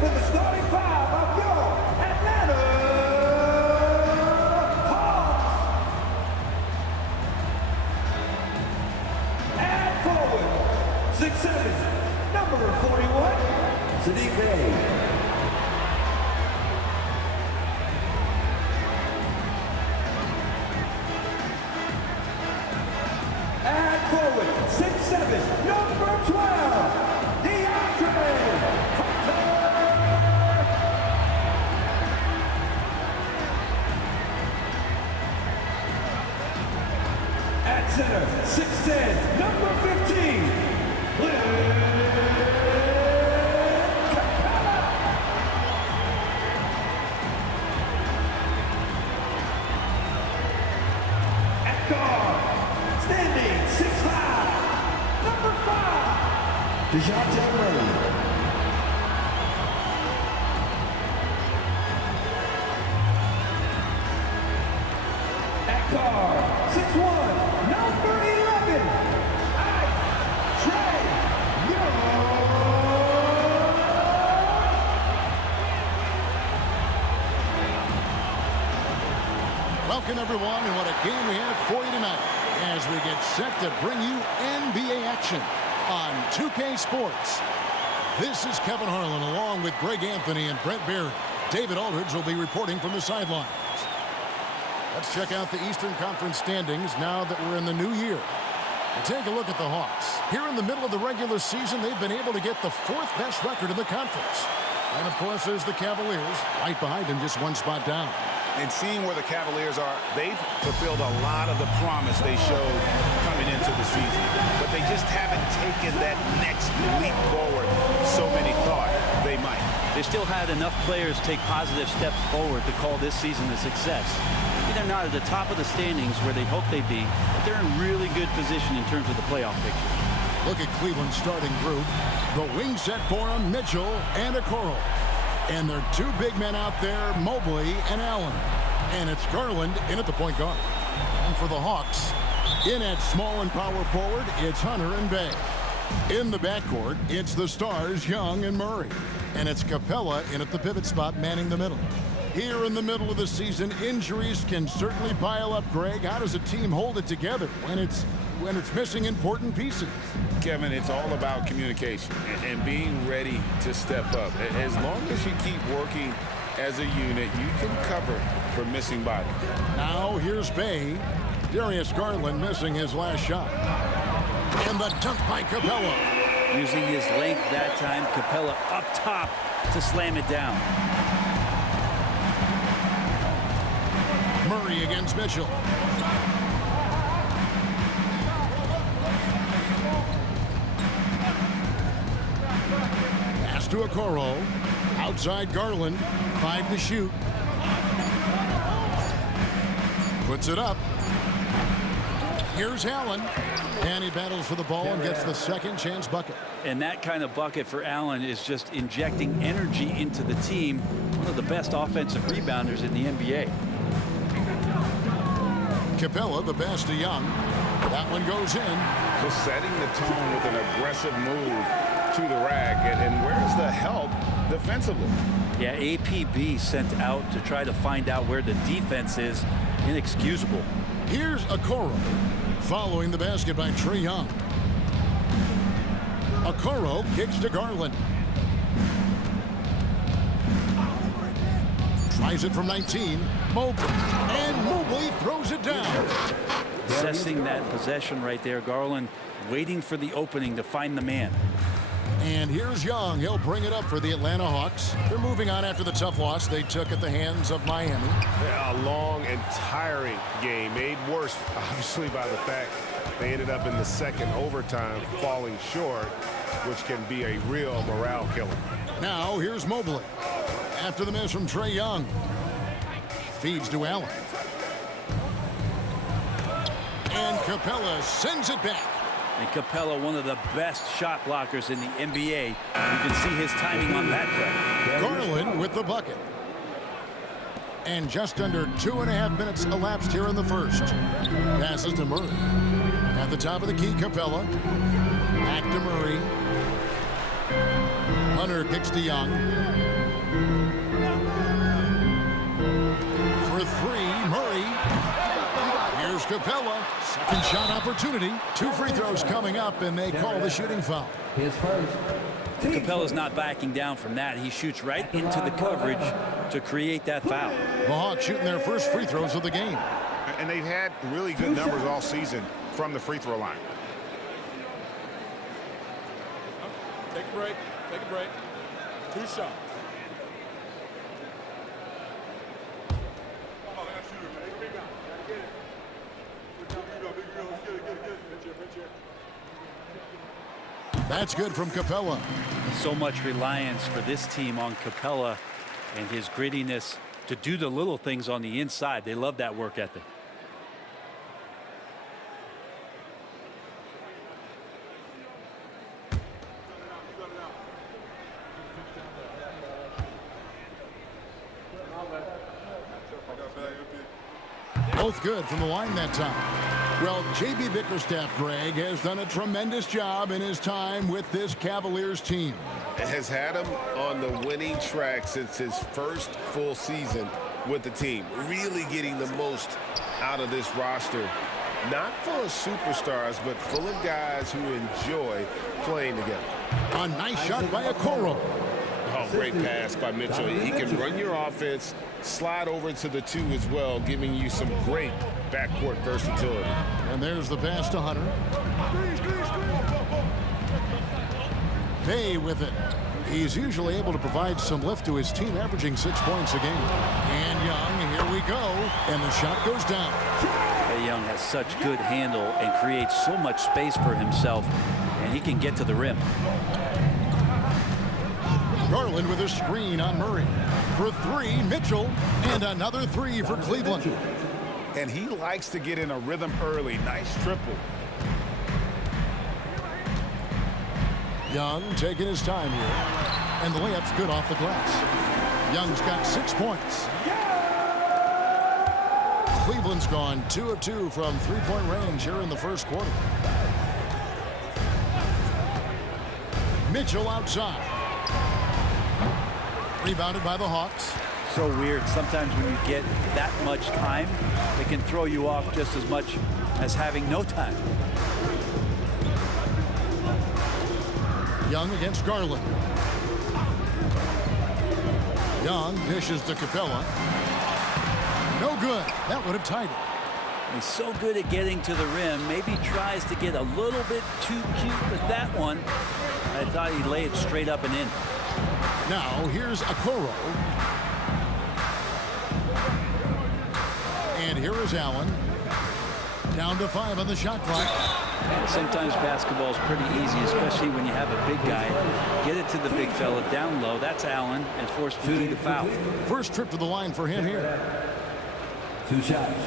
for the starting five of your Atlanta Hawks. And forward, 6'7", number 41, Saddiq Bey. And forward, 6'7", number 12, DeAndre Hunter. At center, 6'10", number 15, Capella. At guard, standing 6'5", number 5, DeJounte Murray. At guard, 6'1", number 11, Trae Young. Welcome, everyone, and what a game we have for you tonight as we get set to bring you NBA action on 2K Sports. This is Kevin Harlan along with Greg Anthony and Brent Barry. David Aldridge will be reporting from the sidelines. Let's check out the Eastern Conference standings now that we're in the new year. And take a look at the Hawks. Here in the middle of the regular season, they've been able to get the 4th best record in the conference. And, of course, there's the Cavaliers right behind them, just one spot down. And seeing where the Cavaliers are, they've fulfilled a lot of the promise they showed coming into the season. But they just haven't taken that next leap forward so many thought they might. They still had enough players take positive steps forward to call this season a success. Maybe they're not at the top of the standings where they hope they'd be, but they're in really good position in terms of the playoff picture. Look at Cleveland's starting group. The wing set for them, Mitchell and Okoro. And their two big men out there, Mobley and Allen. And it's Garland in at the point guard. And for the Hawks, in at small and power forward, it's Hunter and Bey. In the backcourt, it's the stars, Young and Murray. And it's Capella in at the pivot spot, manning the middle. Here in the middle of the season, injuries can certainly pile up, Greg. How does a team hold it together when it's missing important pieces? Kevin, it's all about communication and being ready to step up. As long as you keep working as a unit, you can cover for missing bodies. Now here's Bey. Darius Garland missing his last shot. And the dunk by Capella. Using his length that time, Capella up top to slam it down. Murray against Mitchell. Pass to Okoro. Outside Garland. 5 to shoot. Puts it up. Here's Allen. And he battles for the ball and gets the second chance bucket. And that kind of bucket for Allen is just injecting energy into the team. One of the best offensive rebounders in the NBA. Capella, the pass to Young. That one goes in. So setting the tone with an aggressive move to the rack. And where's the help defensively? Yeah, APB sent out to try to find out where the defense is. Inexcusable. Here's Okoro. Following the basket by Trae Young. Okoro kicks to Garland. Tries it from 19. Mobley. And Mobley throws it down. Assessing that possession right there. Garland waiting for the opening to find the man. And here's Young. He'll bring it up for the Atlanta Hawks. They're moving on after the tough loss they took at the hands of Miami. A long and tiring game, made worse, obviously, by the fact they ended up in the second overtime falling short, which can be a real morale killer. Now, here's Mobley. After the miss from Trae Young. Feeds to Allen. And Capella sends it back. And Capella, one of the best shot blockers in the NBA. You can see his timing on that play. Garland with the bucket. And just under 2.5 minutes elapsed here in the first. Passes to Murray. At the top of the key, Capella. Back to Murray. Hunter kicks to Young. For three, Murray. Here's Capella. Second shot opportunity. 2 free throws coming up, and they call the shooting foul. His first. Capella's not backing down from that. He shoots right into the coverage to create that foul. The Hawks shooting their first free throws of the game. And they've had really good numbers all season from the free throw line. Take a break. Take a break. 2 shots. That's good from Capella. So much reliance for this team on Capella and his grittiness to do the little things on the inside. They love that work ethic. Both good from the line that time. Well, J.B. Bickerstaff, Greg, has done a tremendous job in his time with this Cavaliers team. Has had him on the winning track since his first full season with the team. Really getting the most out of this roster. Not full of superstars, but full of guys who enjoy playing together. A nice shot by Okoro. Oh, great pass by Mitchell. He can run your offense, slide over to the 2 as well, giving you some great backcourt versatility. And there's the pass to Hunter. Bay with it. He's usually able to provide some lift to his team, averaging 6 points a game. And Young, here we go. And the shot goes down. Trae Young has such good handle and creates so much space for himself, and he can get to the rim. Garland with a screen on Murray. For 3, Mitchell. And another 3 for Cleveland. And he likes to get in a rhythm early. Nice triple. Young taking his time here. And the layup's good off the glass. Young's got 6 points. Cleveland's gone 2 of 2 from 3-point range here in the first quarter. Mitchell outside. Rebounded by the Hawks. So weird. Sometimes when you get that much time, it can throw you off just as much as having no time. Young against Garland. Young dishes to Capella. No good. That would have tied it. He's so good at getting to the rim. Maybe tries to get a little bit too cute with that one. I thought he'd lay it straight up and in. Now here's Okoro. And here is Allen. Down to 5 on the shot clock. Sometimes basketball is pretty easy, especially when you have a big guy. Get it to the big fella down low. That's Allen, and force him to the foul. First trip to the line for him here. 2 shots.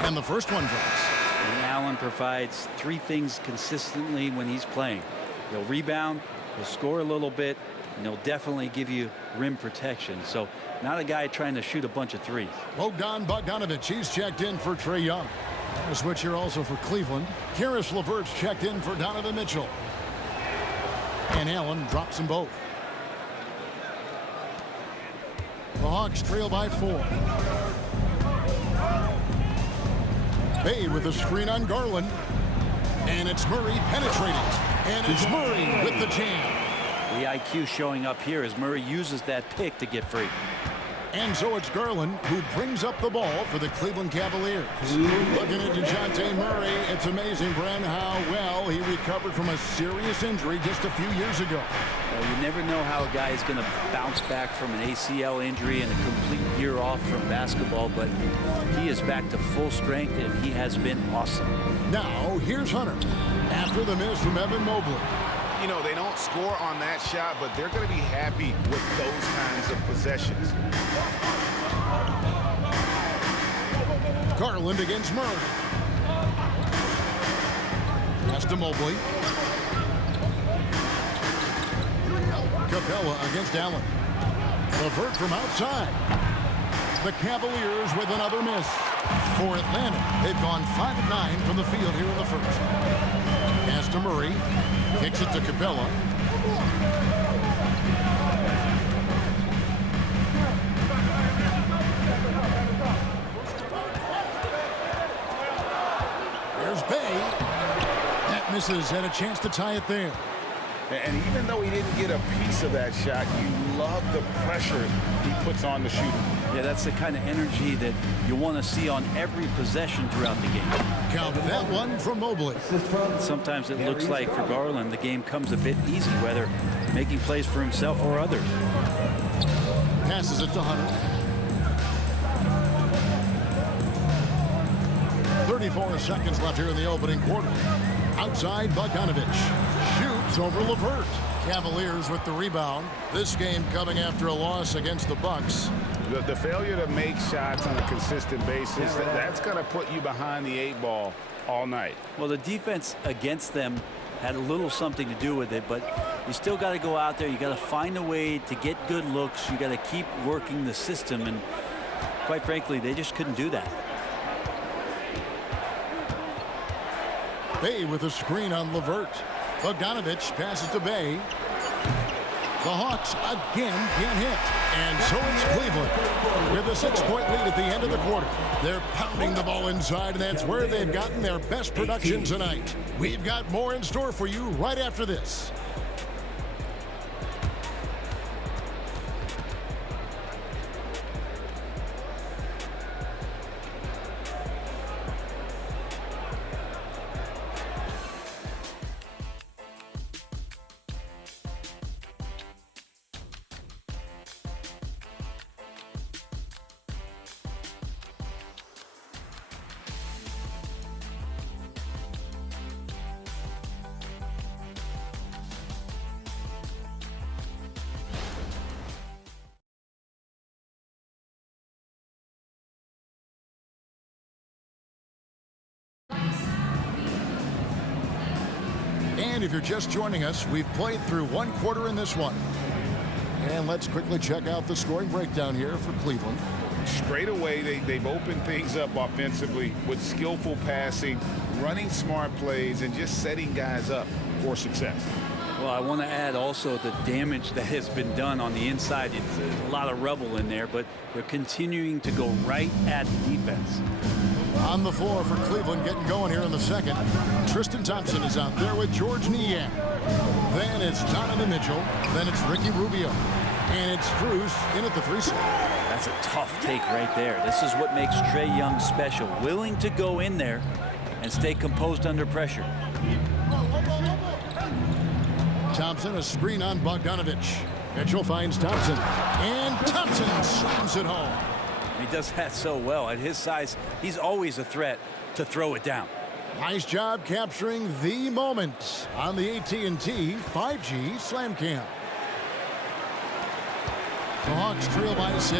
And the first one drops. And Allen provides 3 things consistently when he's playing. He'll rebound, he'll score a little bit, and he'll definitely give you rim protection. So not a guy trying to shoot a bunch of threes. Bogdan Bogdanovic, he's checked in for Trae Young. A switch here also for Cleveland. Karis LeVert's checked in for Donovan Mitchell. And Allen drops them both. The Hawks trail by 4. Bay with a screen on Garland. And it's Murray penetrating. And it's Murray with the jam. The IQ showing up here as Murray uses that pick to get free. And so it's Garland who brings up the ball for the Cleveland Cavaliers. Looking at DeJounte Murray, it's amazing, Bren, how well he recovered from a serious injury just a few years ago. Well, you never know how a guy is going to bounce back from an ACL injury and a complete year off from basketball, but he is back to full strength, and he has been awesome. Now, here's Hunter. After the miss from Evan Mobley. You know, they don't score on that shot, but they're going to be happy with those kinds of possessions. Garland against Murray. Pass to Mobley. Capella against Allen. LeVert from outside. The Cavaliers with another miss. For Atlanta, they've gone 5 of 9 from the field here in the first. Pass to Murray. Kicks it to Capella. There's Bay. That misses, and a chance to tie it there. And even though he didn't get a piece of that shot, you love the pressure he puts on the shooter. Yeah, that's the kind of energy that you want to see on every possession throughout the game. Count that one from Mobley. Sometimes it looks like for Garland the game comes a bit easy, whether making plays for himself or others. Passes it to Hunter. 34 seconds left here in the opening quarter. Outside, Bogdanovich shoots over LeVert. Cavaliers with the rebound. This game coming after a loss against the Bucks. The failure to make shots on a consistent basis, that's going to put you behind the 8 ball all night. Well, the defense against them had a little something to do with it, but you still got to go out there. You got to find a way to get good looks. You got to keep working the system, and quite frankly, they just couldn't do that. Bay with a screen on LeVert. Bogdanovich passes to Bay. The Hawks again can't hit. And so it's Cleveland with a 6-point lead at the end of the quarter. They're pounding the ball inside, and that's where they've gotten their best production tonight. We've got more in store for you right after this. And if you're just joining us, we've played through 1 quarter in this one. And let's quickly check out the scoring breakdown here for Cleveland. Straight away, they've opened things up offensively with skillful passing, running smart plays, and just setting guys up for success. Well, I want to add also the damage that has been done on the inside. It's a lot of rubble in there, but they're continuing to go right at the defense. On the floor for Cleveland, getting going here in the second. Tristan Thompson is out there with Georges Niang. Then it's Donovan Mitchell. Then it's Ricky Rubio. And it's Strus in at the 3 slot. That's a tough take right there. This is what makes Trae Young special. Willing to go in there and stay composed under pressure. Thompson, a screen on Bogdanovich. Mitchell finds Thompson. And Thompson slams it home. He does that so well. At his size, he's always a threat to throw it down. Nice job capturing the moment on the AT&T 5G Slam Cam. The Hawks trail by 6.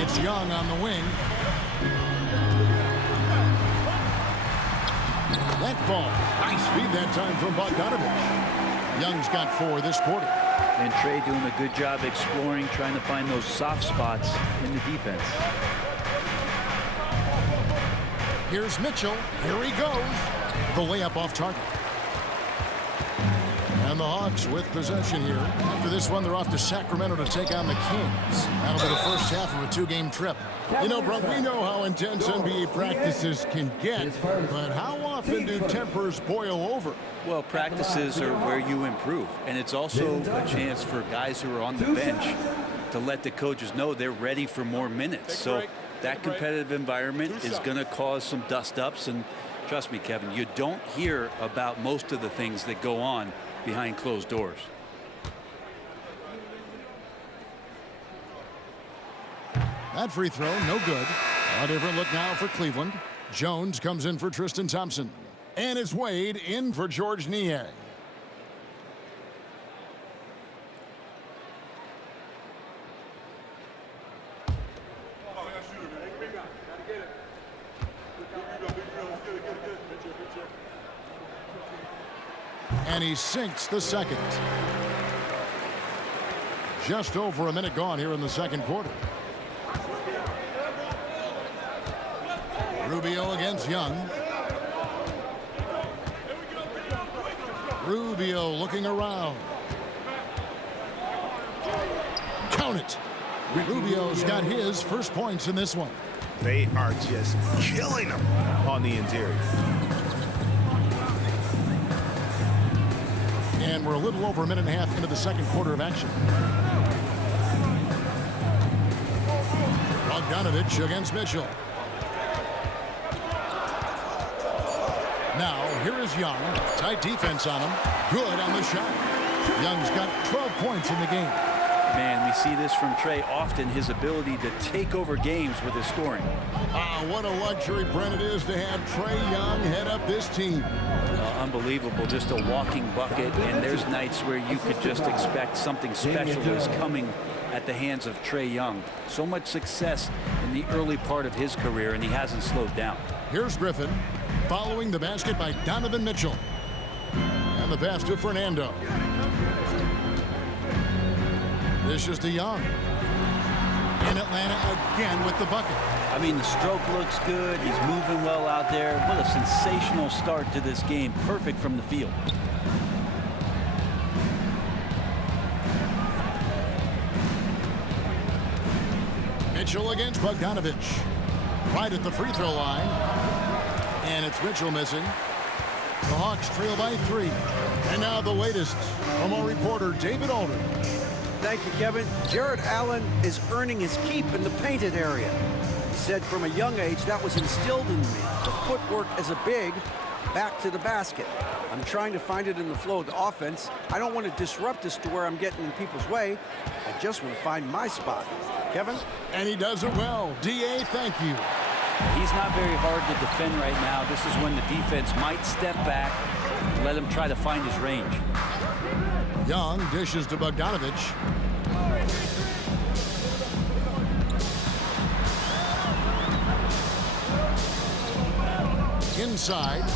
It's Young on the wing. That ball. Nice feed that time from Bogdanovich. Young's got 4 this quarter. And Trae doing a good job exploring, trying to find those soft spots in the defense. Here's Mitchell. Here he goes. The layup off target. And the Hawks with possession here. After this one, they're off to Sacramento to take on the Kings. That'll be the first half of a 2-game trip. You know, Brunk, we know how intense NBA practices can get, but how often do tempers boil over? Well, practices are where you improve, and it's also a chance for guys who are on the bench to let the coaches know they're ready for more minutes. So that competitive environment is going to cause some dust-ups, and trust me, Kevin, you don't hear about most of the things that go on behind closed doors. That free throw, no good. A different look now for Cleveland. Jones comes in for Tristan Thompson. And it's Wade in for Georges Niang. And he sinks the second. Just over a minute gone here in the second quarter. Rubio against Young. Rubio looking around. Count it. Rubio's got his first points in this one. They are just killing them on the interior. And we're a little over a minute and a half into the second quarter of action. Bogdanovich against Mitchell. Now, here is Young. Tight defense on him. Good on the shot. Young's got 12 points in the game. Man, we see this from Trae often, his ability to take over games with his scoring. What a luxury, Brent, it is to have Trae Young head up this team. Unbelievable, just a walking bucket, and there's nights where you could just expect something special is coming at the hands of Trae Young. So much success in the early part of his career, and he hasn't slowed down. Here's Griffin, following the basket by Donovan Mitchell. And the pass to Fernando. This is to Young. And Atlanta again with the bucket. I mean, the stroke looks good. He's moving well out there. What a sensational start to this game. Perfect from the field. Mitchell against Bogdanovich. Right at the free throw line. And it's Mitchell missing. The Hawks trail by 3. And now the latest from our reporter, David Aldridge. Thank you, Kevin. Jared Allen is earning his keep in the painted area. He said from a young age that was instilled in me. The footwork as a big, back to the basket. I'm trying to find it in the flow of the offense. I don't want to disrupt this to where I'm getting in people's way. I just want to find my spot. Kevin? And he does it well. D.A., thank you. He's not very hard to defend right now. This is when the defense might step back and let him try to find his range. Young dishes to Bogdanovich. Inside.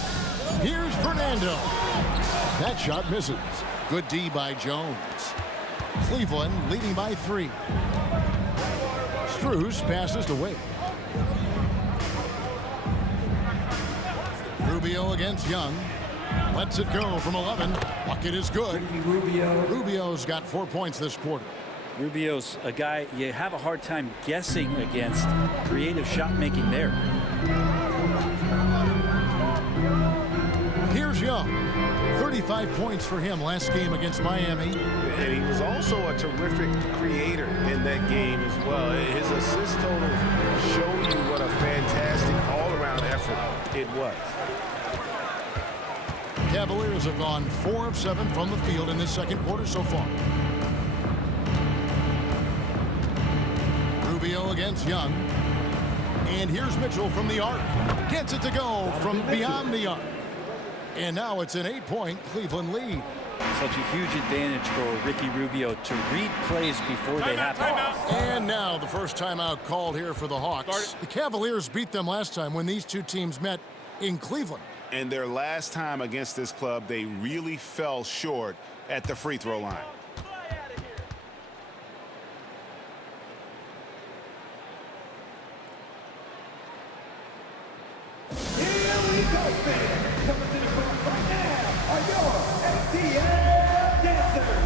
Here's Fernando. That shot misses. Good D by Jones. Cleveland leading by 3. Strus passes to Wade. Rubio against Young. Lets it go from 11. Bucket is good. Rubio's got 4 points this quarter. Rubio's a guy you have a hard time guessing against. Creative shot making there. Here's Young. 35 points for him last game against Miami. And he was also a terrific creator in that game as well. His assist totals show you what a fantastic all-around effort it was. Cavaliers have gone 4 of 7 from the field in this second quarter so far. Rubio against Young. And here's Mitchell from the arc. Gets it to go from beyond the arc. And now it's an 8-point Cleveland lead. Such a huge advantage for Ricky Rubio to read plays before they happen. And now the first timeout called here for the Hawks. The Cavaliers beat them last time when these two teams met in Cleveland. And their last time against this club, they really fell short at the free throw line. Here we go, fans. Coming to the crowd right now are your ATL dancers.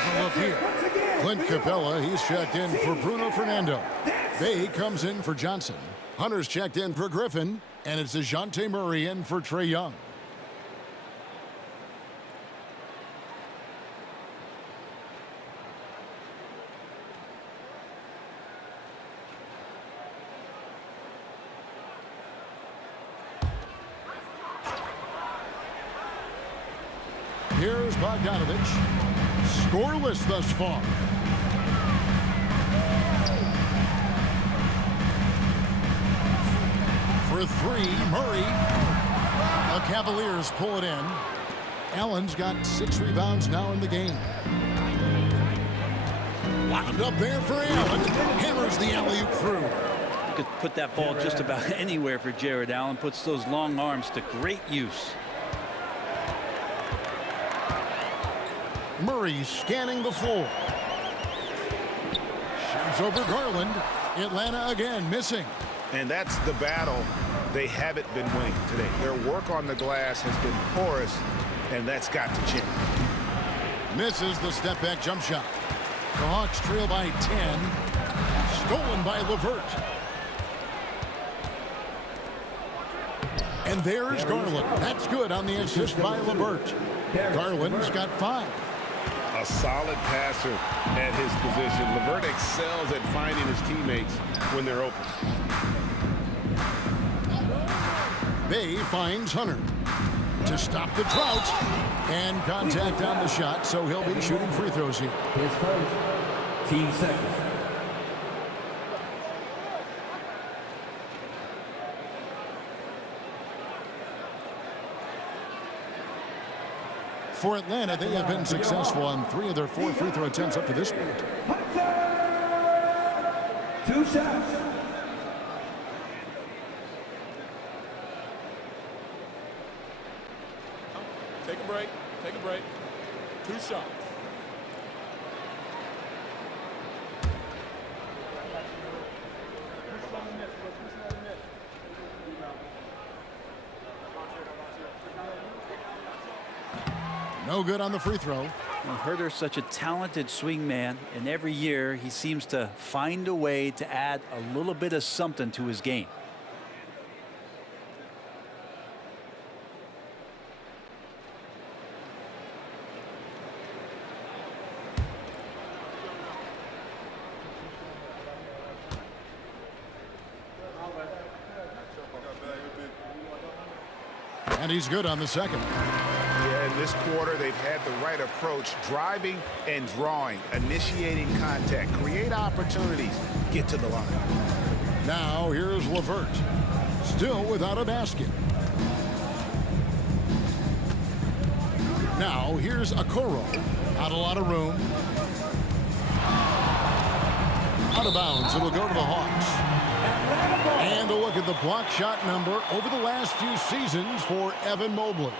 different look here. Clint Capella, he's checked in for Bruno Fernando. Bay comes in for Johnson. Hunter's checked in for Griffin. And it's DeJounte Murray in for Trae Young. Here's Bogdanovich. Scoreless thus far. For three, Murray. The Cavaliers pull it in. Allen's got 6 rebounds now in the game. Wound up there for Allen. Hammers the alley-oop through. You could put that ball just about anywhere for Jared Allen. Puts those long arms to great use. Murray scanning the floor. Shoots over Garland. Atlanta again missing. And that's the battle they haven't been winning today. Their work on the glass has been porous, and that's got to change. Misses the step-back jump shot. The Hawks trail by 10. Stolen by LeVert. And there's Garland. That's good on the assist by LeVert. Garland's got 5. A solid passer at his position. LeVert excels at finding his teammates when they're open. Bay finds Hunter to stop the drought, and contact on the shot, so he'll be shooting free throws here. His first. Team second. For Atlanta, they have been successful on 3 of their 4 free throw attempts up to this point. 2 shots. Take a break. Take a break. 2 shots. No good on the free throw. Well, Huerter's such a talented swing man, and every year he seems to find a way to add a little bit of something to his game. And he's good on the second. Yeah, in this quarter, they've had the right approach, driving and drawing, initiating contact, create opportunities, get to the line. Now here's LeVert, still without a basket. Now here's Okoro, not a lot of room. Out of bounds, it'll go to the Hawks. And a look at the block shot number over the last few seasons for Evan Mobley.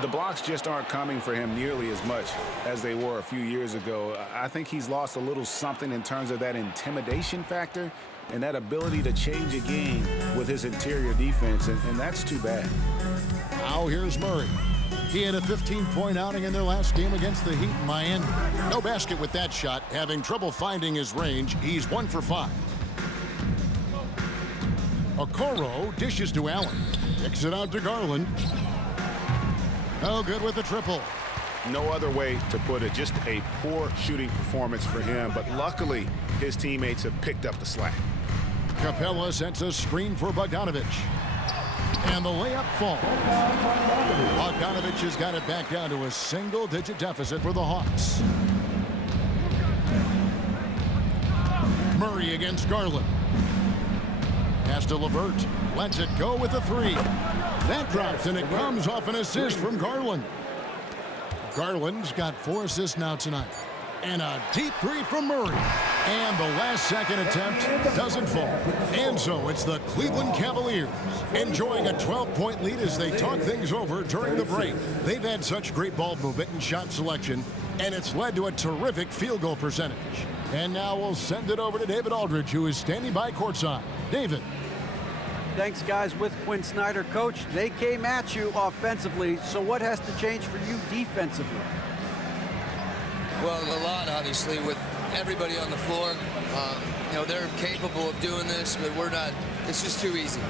The blocks just aren't coming for him nearly as much as they were a few years ago. I think he's lost a little something in terms of that intimidation factor and that ability to change a game with his interior defense, and that's too bad. Now here's Murray. He had a 15-point outing in their last game against the Heat in Miami. No basket with that shot, having trouble finding his range. He's 1 for 5. Okoro dishes to Allen. Kicks it out to Garland. No good with the triple. No other way to put it. Just a poor shooting performance for him, but luckily his teammates have picked up the slack. Capella sets a screen for Bogdanovich. And the layup falls. Bogdanovich has got it back down to a single-digit deficit for the Hawks. Murray against Garland. Pass to LeVert. Lets it go with a 3. That drops, and it comes off an assist from Garland. Garland's got 4 assists now tonight. And a deep 3 from Murray. And the last-second attempt doesn't fall. And so it's the Cleveland Cavaliers enjoying a 12-point lead as they talk things over during the break. They've had such great ball movement and shot selection, and it's led to a terrific field goal percentage. And now we'll send it over to David Aldridge, who is standing by courtside. David. Thanks, guys. With Quinn Snyder, coach, they came at you offensively, so what has to change for you defensively? Well, a lot, obviously, with everybody on the floor. You know, they're capable of doing this, but we're not. It's just too easy.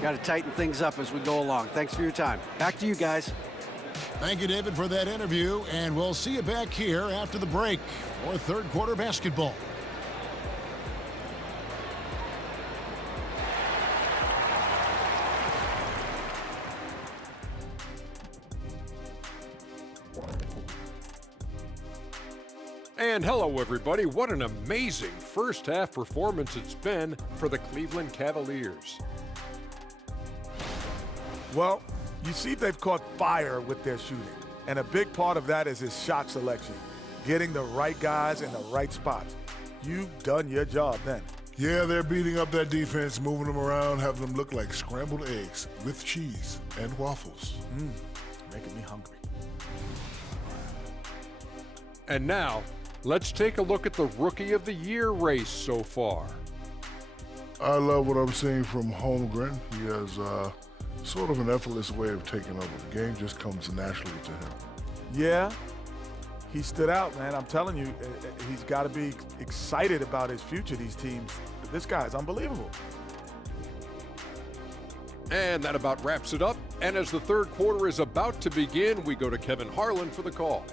Got to tighten things up as we go along. Thanks for your time. Back to you guys. Thank you, David, for that interview, and we'll see you back here after the break for third quarter basketball. And hello, everybody. What an amazing first half performance it's been for the Cleveland Cavaliers. Well, you see they've caught fire with their shooting. And a big part of that is his shot selection. Getting the right guys in the right spots. You've done your job then. Yeah, they're beating up that defense, moving them around, having them look like scrambled eggs with cheese and waffles. Making me hungry. And now, let's take a look at the Rookie of the Year race so far. I love what I'm seeing from Holmgren. He has sort of an effortless way of taking over. The game just comes naturally to him. Yeah, he stood out, man. I'm telling you, he's got to be excited about his future, these teams. This guy is unbelievable. And that about wraps it up. And as the third quarter is about to begin, we go to Kevin Harlan for the call.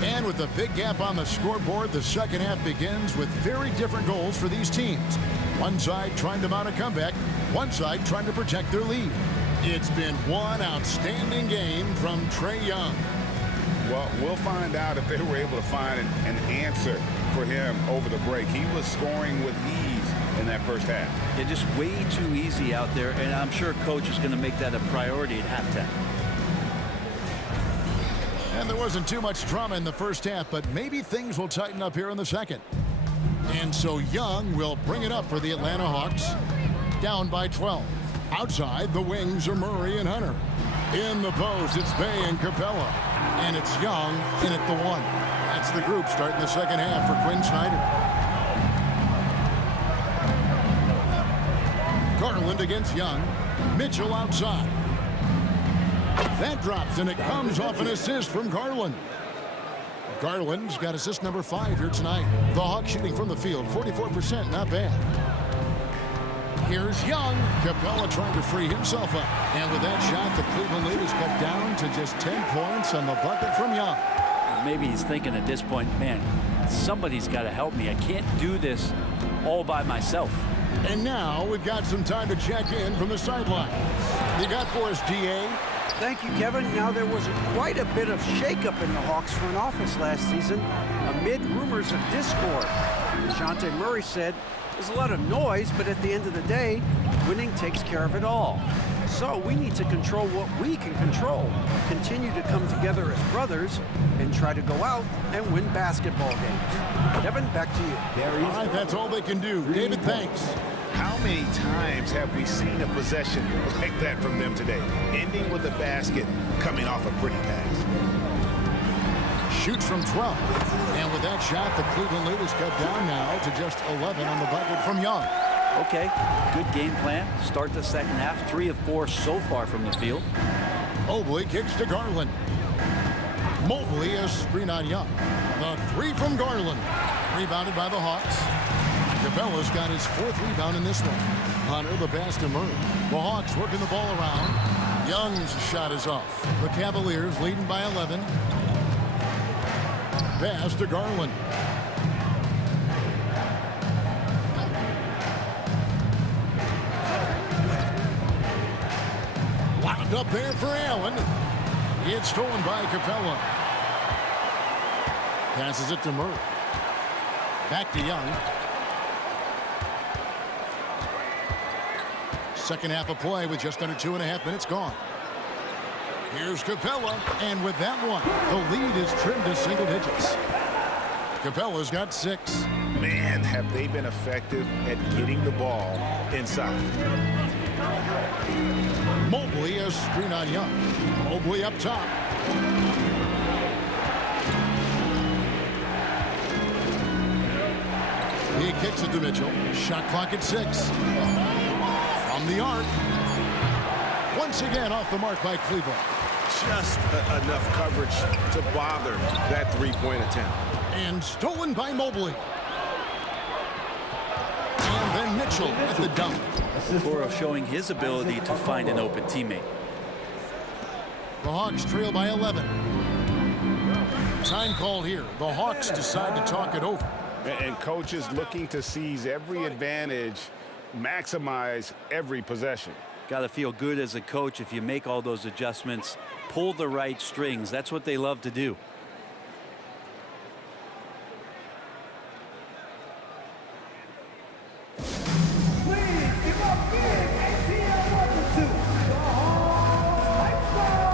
And with a big gap on the scoreboard, the second half begins with very different goals for these teams. One side trying to mount a comeback, one side trying to protect their lead. It's been one outstanding game from Trae Young. Well, we'll find out if they were able to find an answer for him over the break. He was scoring with ease in that first half. Yeah, just way too easy out there, and I'm sure coach is going to make that a priority at halftime. And there wasn't too much drama in the first half, but maybe things will tighten up here in the second. And so Young will bring it up for the Atlanta Hawks, down by 12. Outside, the wings are Murray and Hunter. In the post, it's Bey and Capella. And it's Young in at the one. That's the group starting the second half for Quinn Snyder. Garland against Young. Mitchell outside. That drops, and it comes off an assist from Garland. Garland's got assist number 5 here tonight. The Hawks shooting from the field, 44%, not bad. Here's Young. Capella trying to free himself up. And with that shot, the Cleveland lead is cut down to just 10 points on the bucket from Young. Maybe he's thinking at this point, man, somebody's got to help me. I can't do this all by myself. And now we've got some time to check in from the sideline. You got for us, DA? Thank you, Kevin. Now, there was quite a bit of shakeup in the Hawks front office last season amid rumors of discord. DeJounte Murray said, there's a lot of noise, but at the end of the day, winning takes care of it all. So we need to control what we can control, continue to come together as brothers, and try to go out and win basketball games. Kevin, back to you. All right, that's all they can do. David, thanks. How many times have we seen a possession like that from them today? Ending with a basket, coming off a pretty pass. Shoots from 12. And with that shot, the Cleveland lead is cut down now to just 11 on the bucket from Young. Okay, good game plan. Start the second half. 3 of 4 so far from the field. Mobley kicks to Garland. Mobley is screen on Young. The 3 from Garland. Rebounded by the Hawks. Capella's got his 4th rebound in this one. Hunter the pass to Murray. The Hawks working the ball around. Young's shot is off. The Cavaliers leading by 11. Pass to Garland. Wound up there for Allen. It's stolen by Capella. Passes it to Murray. Back to Young. Second half of play with just under 2.5 minutes gone. Here's Capella, and with that one, the lead is trimmed to single digits. Capella's got 6. Man, have they been effective at getting the ball inside. Mobley is screen on Young. Mobley up top. kicks it to Mitchell. Shot clock at 6. From the arc. Once again off the mark by Cleveland. Just enough coverage to bother that three-point attempt. And stolen by Mobley. And then Mitchell at the dunk. Okoro showing his ability to find an open teammate. The Hawks trail by 11. Time called here. The Hawks decide to talk it over. And coaches looking to seize every advantage, maximize every possession. Got to feel good as a coach if you make all those adjustments, pull the right strings. That's what they love to do. Please give up big ATL welcome to the Hawks Hype Squad.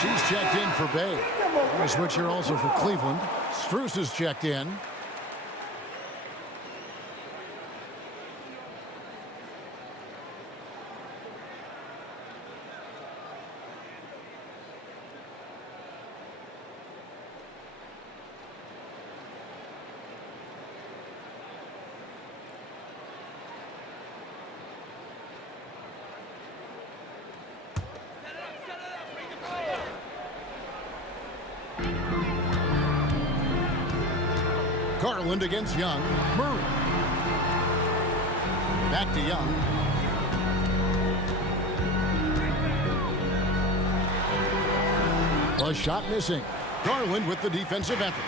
She's checked in for Bay. A switch here also for Cleveland. Strus is checked in. Garland against Young. Murray. Back to Young. A shot missing. Garland with the defensive effort.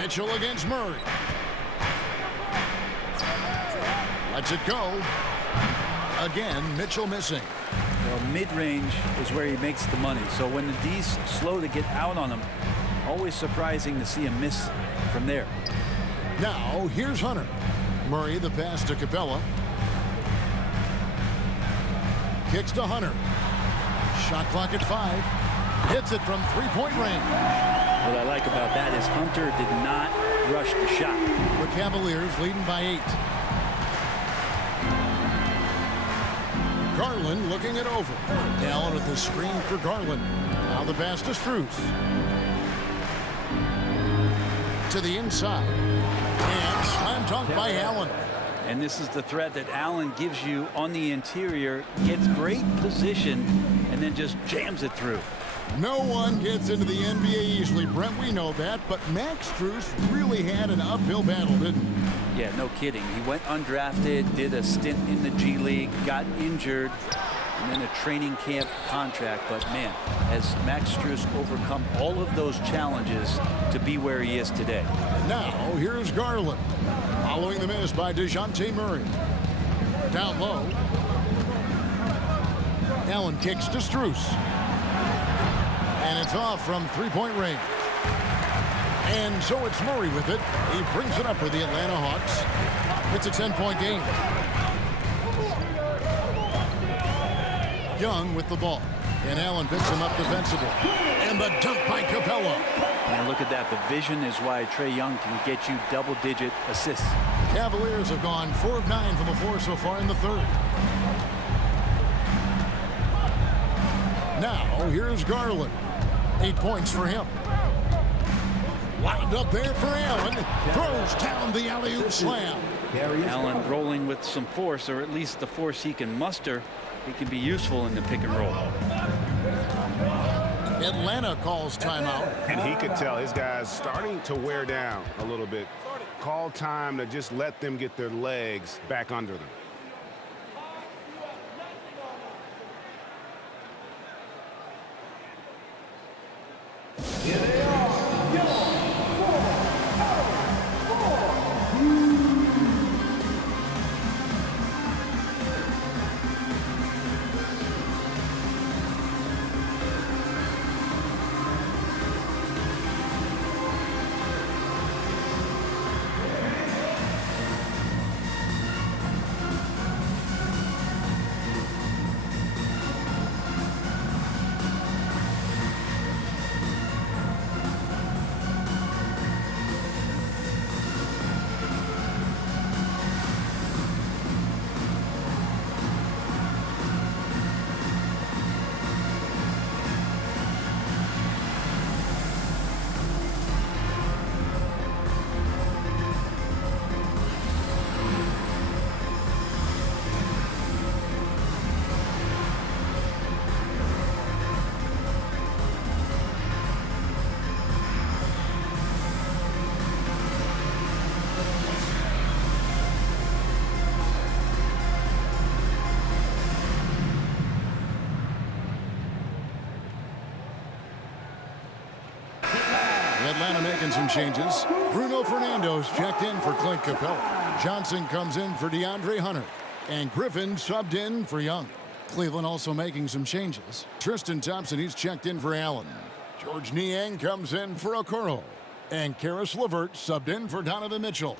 Mitchell against Murray. Lets it go. Again, Mitchell missing. Well, mid-range is where he makes the money. So when the D's slow to get out on him, always surprising to see him miss from there. Now, here's Hunter. Murray, the pass to Capella. Kicks to Hunter. Shot clock at 5. Hits it from three-point range. What I like about that is Hunter did not rush the shot. The Cavaliers leading by 8. Garland looking it over. Allen with the screen for Garland. Now the pass to Strus. To the inside. And slam dunk by Allen. And this is the threat that Allen gives you on the interior. Gets great position and then just jams it through. No one gets into the NBA easily, Brent. We know that. But Max Strus really had an uphill battle, didn't he? Yeah, no kidding. He went undrafted, did a stint in the G League, got injured, and then a training camp contract. But, man, has Max Strus overcome all of those challenges to be where he is today. Now, here's Garland. Following the miss by DeJounte Murray. Down low. Allen kicks to Strus. And it's off from three-point range. And so it's Murray with it. He brings it up for the Atlanta Hawks. It's a 10-point game. Young with the ball. And Allen picks him up defensively. And the dunk by Capella. And look at that. The vision is why Trae Young can get you double-digit assists. Cavaliers have gone 4 of 9 from the floor so far in the third. Now, here's Garland. 8 points for him. Lined up there for Allen. Throws down the alley-oop slam. Allen rolling with some force, or at least the force he can muster. He can be useful in the pick and roll. Atlanta calls timeout. And he could tell his guys starting to wear down a little bit. Call time to just let them get their legs back under them. Here they are, your 4 out of 4. Atlanta making some changes. Bruno Fernando's checked in for Clint Capella. Johnson comes in for DeAndre Hunter. And Griffin subbed in for Young. Cleveland also making some changes. Tristan Thompson, he's checked in for Allen. George Niang comes in for Okoro. And Karis LeVert subbed in for Donovan Mitchell.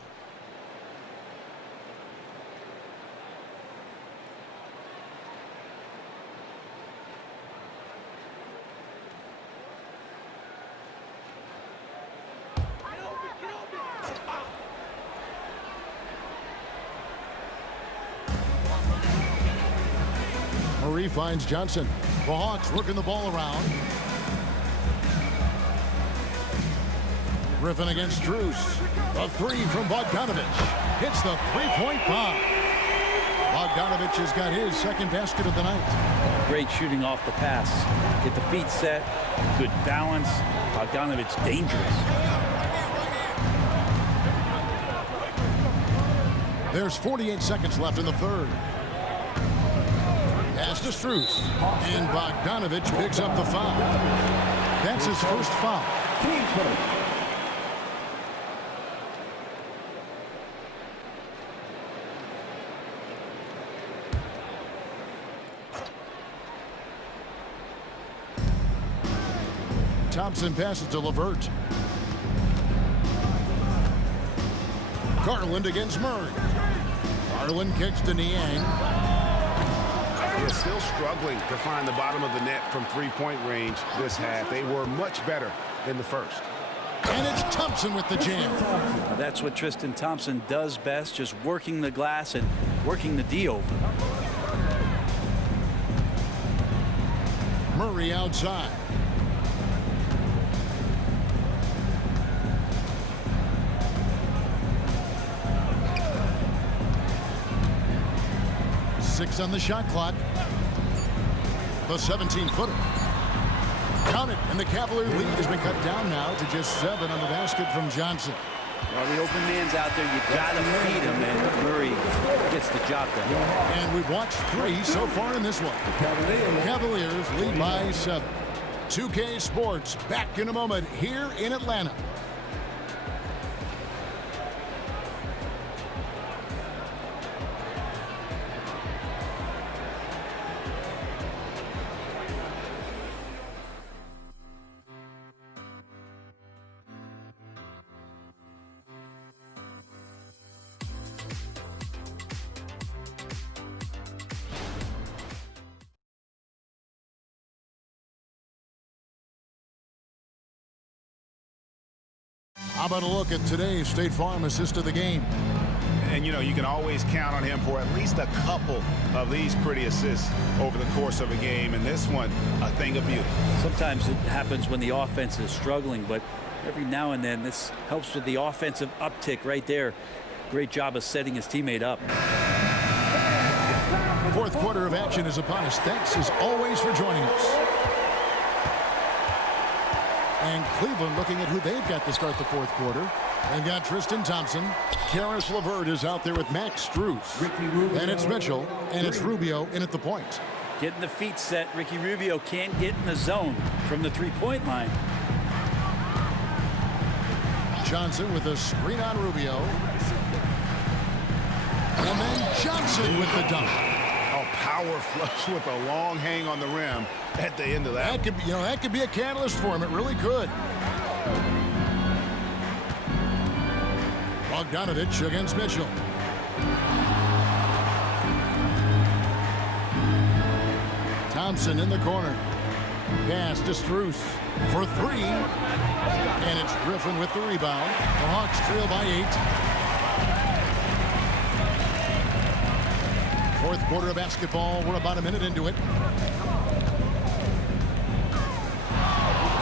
Murray finds Johnson. The Hawks working the ball around. Griffin against Strus. A three from Bogdanovich. Hits the three-point bomb. Bogdanovich has got his second basket of the night. Great shooting off the pass. Get the feet set. Good balance. Bogdanovich dangerous. There's 48 seconds left in the third. Pass to Strus. And Bogdanovich picks up the foul. That's his first foul. Team first. Thompson passes to LeVert. Garland against Murray. Garland kicks to Niang. They're still struggling to find the bottom of the net from three-point range this half. They were much better in the first. And it's Thompson with the jam. That's what Tristan Thompson does best, just working the glass and working the D over. Murray outside. Six on the shot clock. The 17-footer. Count it, and the Cavalier lead has been cut down now to just 7 on the basket from Johnson. Well, the open man's out there. You got to feed him, and Murray gets the job done. And we've watched 3 so far in this one. Cavaliers lead by 7. 2K Sports back in a moment here in Atlanta. How about a look at today's State Farm assist of the game? And, you know, you can always count on him for at least a couple of these pretty assists over the course of a game. And this one, a thing of beauty. Sometimes it happens when the offense is struggling, but every now and then this helps with the offensive uptick right there. Great job of setting his teammate up. Fourth quarter of action is upon us. Thanks as always for joining us. And Cleveland looking at who they've got to start the fourth quarter. They've got Tristan Thompson. Karis LeVert is out there with Max Strus. And it's Mitchell, and it's Rubio in at the point. Getting the feet set. Ricky Rubio can't get in the zone from the three-point line. Johnson with a screen on Rubio. And then Johnson with the dunk. Oh, power flush with a long hang on the rim at the end of that. That could be, that could be a catalyst for him. It really could. Bogdanovich against Mitchell. Thompson in the corner. Pass to Strus for three. And it's Griffin with the rebound. The Hawks trail by 8. Fourth quarter of basketball. We're about a minute into it.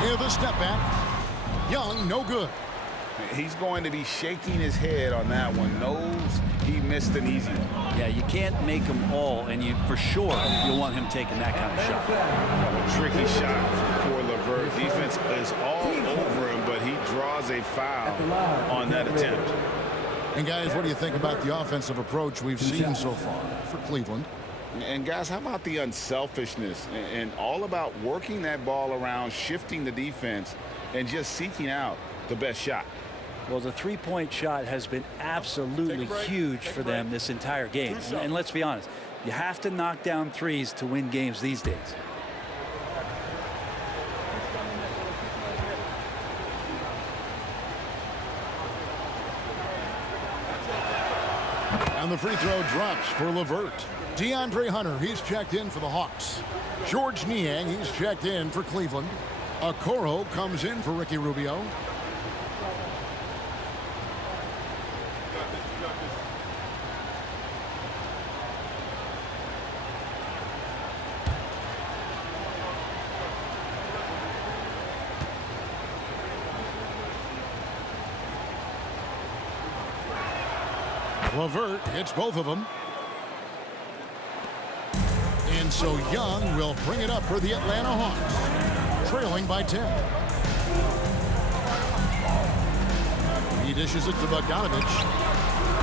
Here the step back. Young, no good. He's going to be shaking his head on that one. Knows he missed an easy one. Yeah, you can't make them all, and you for sure you'll want him taking that kind of shot. Tricky shot for LeVert. Defense is all over him, but he draws a foul on that attempt. And guys, what do you think about the offensive approach we've seen so far for Cleveland? And guys, how about the unselfishness and all about working that ball around, shifting the defense, and just seeking out the best shot? Well, the three-point shot has been absolutely huge for them this entire game. And let's be honest, you have to knock down threes to win games these days. And the free throw drops for LeVert. DeAndre Hunter, he's checked in for the Hawks. George Niang, he's checked in for Cleveland. Okoro comes in for Ricky Rubio. LeVert hits both of them. And so Young will bring it up for the Atlanta Hawks, trailing by 10. He dishes it to Bogdanovich.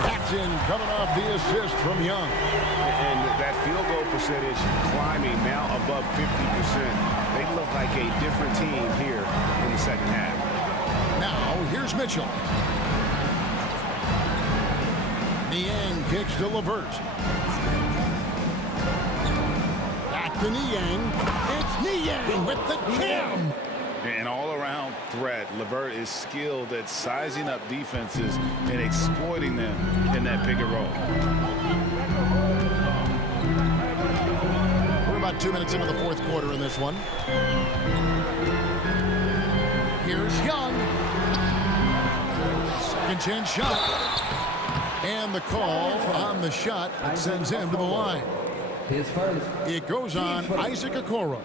Paxson coming off the assist from Young. And that field goal percentage climbing now above 50%. They look like a different team here in the second half. Now here's Mitchell. Niang kicks to LeVert. Back to Niang. It's Niang with the jam. An all-around threat. LeVert is skilled at sizing up defenses and exploiting them in that pick and roll. We're about 2 minutes into the fourth quarter in this one. Here's Young. Second chance shot. And the call on the shot that sends him to the line. It goes on Isaac Okoro.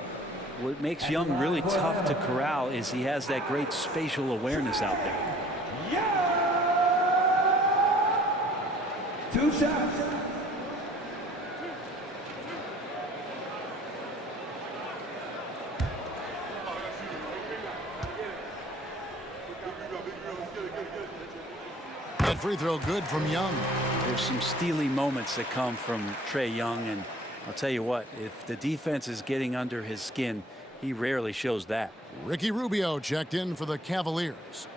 What makes Young really tough to corral is he has that great spatial awareness out there. Two shots. That free throw good from Young. There's some steely moments that come from Trae Young, and I'll tell you what, if the defense is getting under his skin, he rarely shows that. Ricky Rubio checked in for the Cavaliers.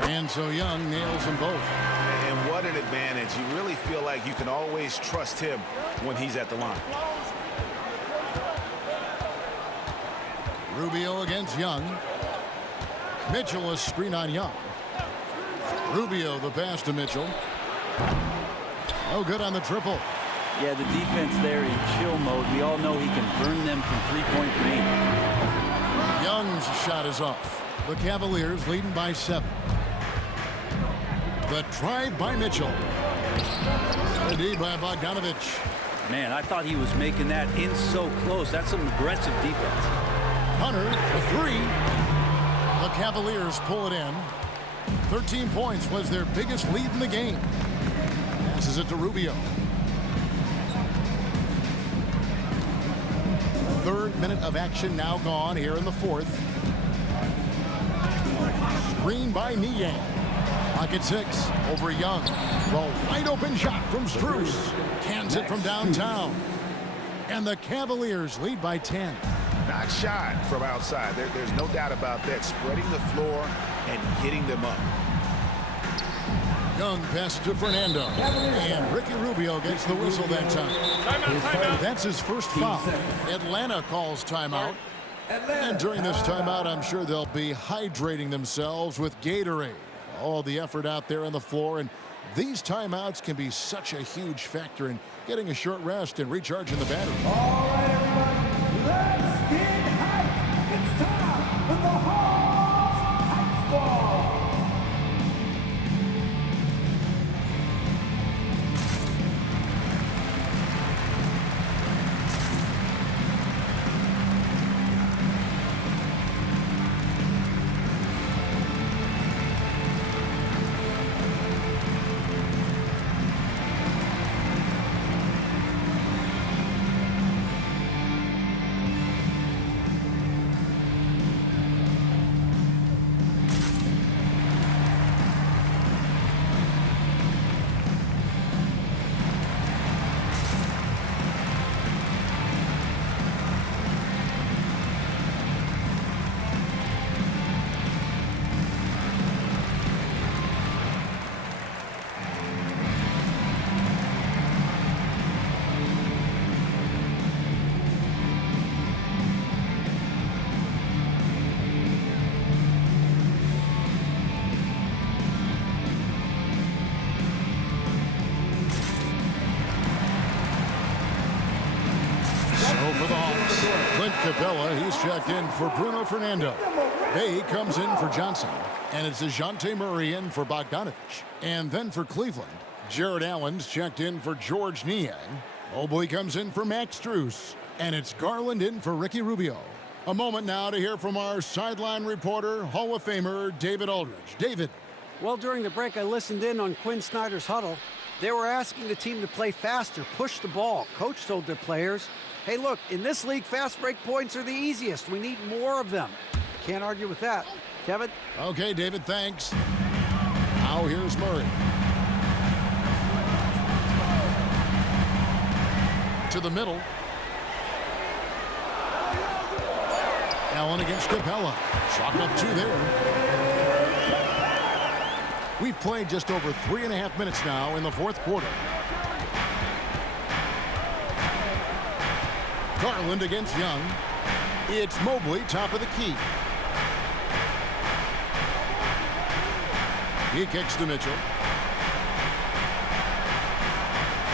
And so Young nails them both. And what an advantage. You really feel like you can always trust him when he's at the line. Rubio against Young. Mitchell a screen on Young. Rubio the pass to Mitchell. No good on the triple. Yeah, the defense there in chill mode. We all know he can burn them from three-point range. Young's shot is off. The Cavaliers leading by 7. The drive by Mitchell. The D by Bogdanovich. Man, I thought he was making that in so close. That's some aggressive defense. Hunter, a 3. The Cavaliers pull it in. 13 points was their biggest lead in the game. Passes it to Rubio. 3rd minute of action now gone here in the 4th. Screen by Niang. Pocket 6 over Young. The wide open shot from Strus. Cans it from downtown. And the Cavaliers lead by 10. Nice shot from outside. There's no doubt about that. Spreading the floor and getting them up. Young pass to Fernando. And Ricky Rubio gets the whistle that time. Timeout. That's his first foul. Atlanta calls timeout. And during this timeout, I'm sure they'll be hydrating themselves with Gatorade. All the effort out there on the floor, and these timeouts can be such a huge factor in getting a short rest and recharging the battery. All right, everyone, let's get hyped. It's time for the Hawks Hype Ball. Capella, he's checked in for Bruno Fernando. Bay comes in for Johnson. And it's DeJounte Murray in for Bogdanovich. And then for Cleveland, Jared Allen's checked in for George Niang. Mobley comes in for Max Strus. And it's Garland in for Ricky Rubio. A moment now to hear from our sideline reporter, Hall of Famer David Aldridge. David. Well, during the break, I listened in on Quinn Snyder's huddle. They were asking the team to play faster, push the ball. Coach told their players, hey, look, in this league, fast break points are the easiest. We need more of them. Can't argue with that. Kevin? Okay, David, thanks. Now here's Murray. To the middle. Allen against Capella. Chalk up 2 there. We've played just over 3.5 minutes now in the 4th quarter. Garland against Young. It's Mobley, top of the key. He kicks to Mitchell.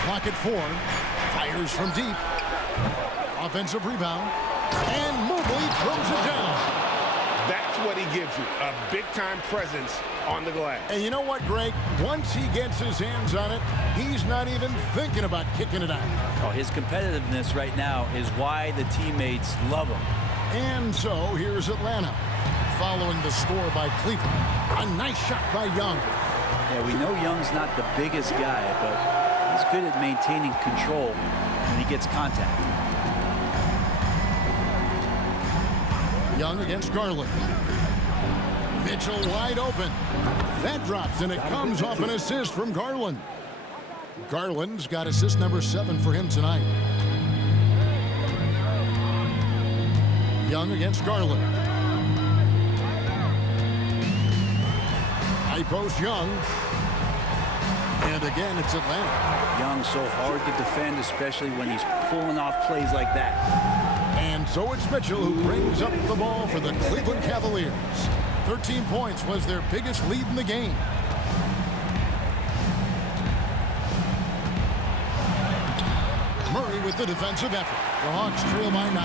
Clock at 4. Fires from deep. Offensive rebound. And Mobley throws it down. That's what he gives you, a big-time presence on the glass. And you know what, Greg? Once he gets his hands on it, he's not even thinking about kicking it out. Oh, his competitiveness right now is why the teammates love him. And so here's Atlanta, following the score by Cleveland. A nice shot by Young. Yeah, we know Young's not the biggest guy, but he's good at maintaining control when he gets contact. Young against Garland. Mitchell wide open. That drops, and it comes off an assist from Garland. Garland's got assist number 7 for him tonight. Young against Garland. High post Young. And again, it's Atlanta. Young's so hard to defend, especially when he's pulling off plays like that. And so it's Mitchell who brings up the ball for the Cleveland Cavaliers. 13 points was their biggest lead in the game. with the defensive effort. The Hawks trail by 9.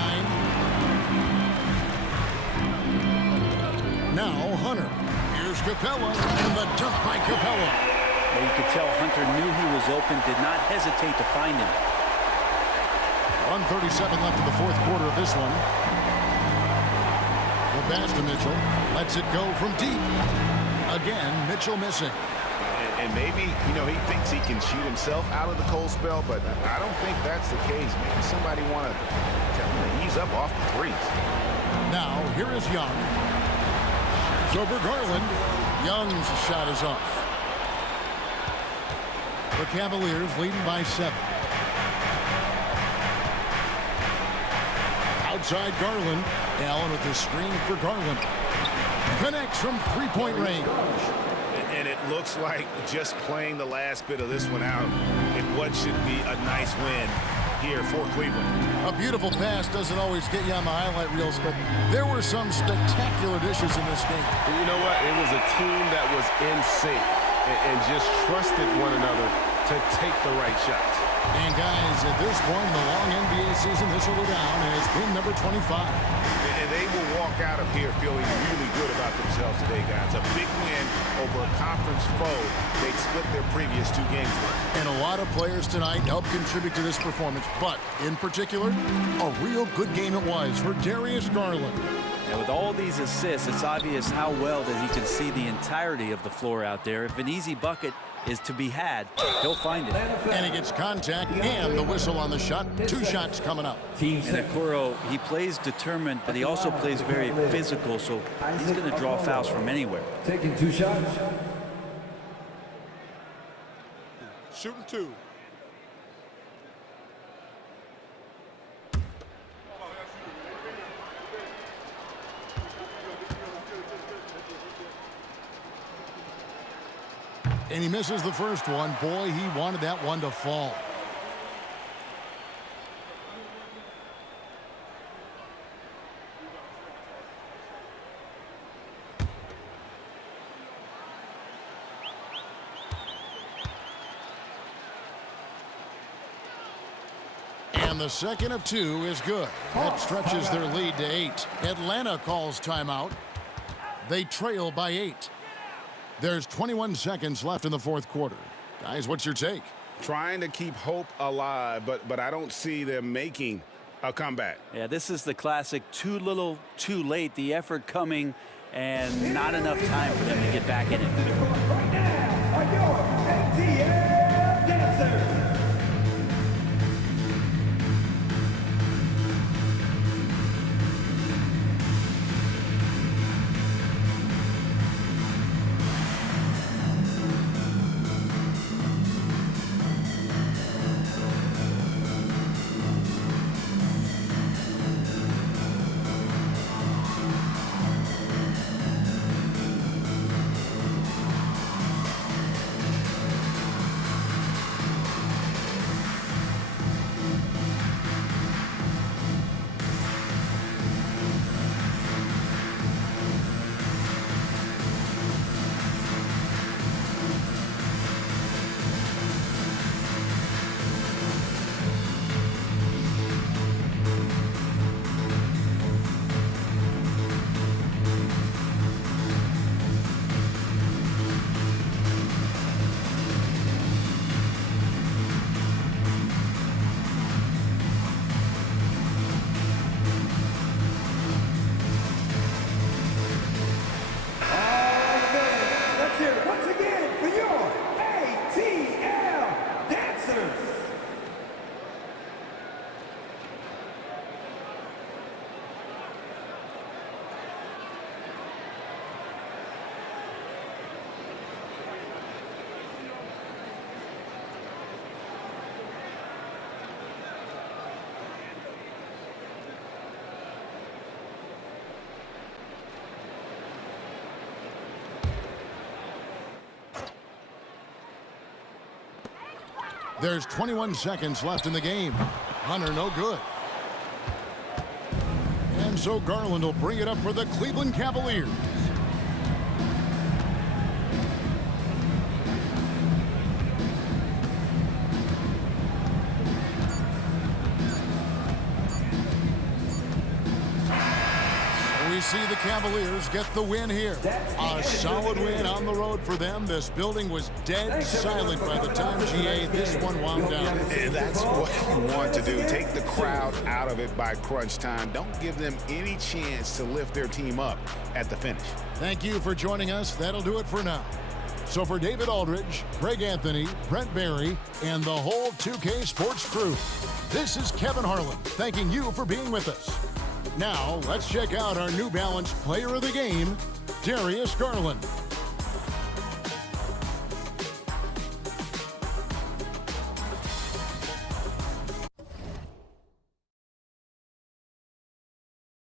Now Hunter. Here's Capella, and the dunk by Capella. Yeah, you could tell Hunter knew he was open, did not hesitate to find him. 1:37 left in the fourth quarter of this one. The pass to Mitchell. Lets it go from deep. Again, Mitchell missing. And maybe, he thinks he can shoot himself out of the cold spell, but I don't think that's the case. Maybe somebody want to tell him to ease up off the threes. Now, here is Young. So for Garland, Young's shot is off. The Cavaliers leading by 7. Outside Garland. Allen with the screen for Garland. Connects from three-point range. And it looks like just playing the last bit of this one out in what should be a nice win here for Cleveland. A beautiful pass doesn't always get you on the highlight reels, but there were some spectacular dishes in this game. You know what? It was a team that was in sync and just trusted one another to take the right shots. And guys, at this point in the long NBA season, this will go down as win number 25. And they will walk out of here feeling really good about themselves today, guys. A big win over a conference foe they'd split their previous 2 games with. And a lot of players tonight helped contribute to this performance, but in particular, a real good game it was for Darius Garland. And with all these assists, it's obvious how well that he can see the entirety of the floor out there. If an easy bucket is to be had, he'll find it. And he gets contact and the whistle on the shot. 2 shots coming up. And Okoro, he plays determined, but he also plays very physical, so he's going to draw fouls from anywhere. Taking 2 shots. Shooting 2. And he misses the first one. Boy, he wanted that one to fall. And the second of 2 is good. That stretches their lead to 8. Atlanta calls timeout. They trail by 8. There's 21 seconds left in the fourth quarter. Guys, what's your take? Trying to keep hope alive, but I don't see them making a comeback. Yeah, this is the classic too little, too late. The effort coming and not enough time for them to get back in it. Right now are your ATL dancers. There's 21 seconds left in the game. Hunter no good. And so Garland will bring it up for the Cleveland Cavaliers. see the Cavaliers get the win here. A solid win on the road for them. This building was dead silent by the time, GA, this one wound down. And that's what you want to do. Take the crowd out of it by crunch time. Don't give them any chance to lift their team up at the finish. Thank you for joining us. That'll do it for now. So for David Aldridge, Greg Anthony, Brent Barry, and the whole 2K Sports crew, this is Kevin Harlan thanking you for being with us. Now, let's check out our New Balance Player of the Game, Darius Garland.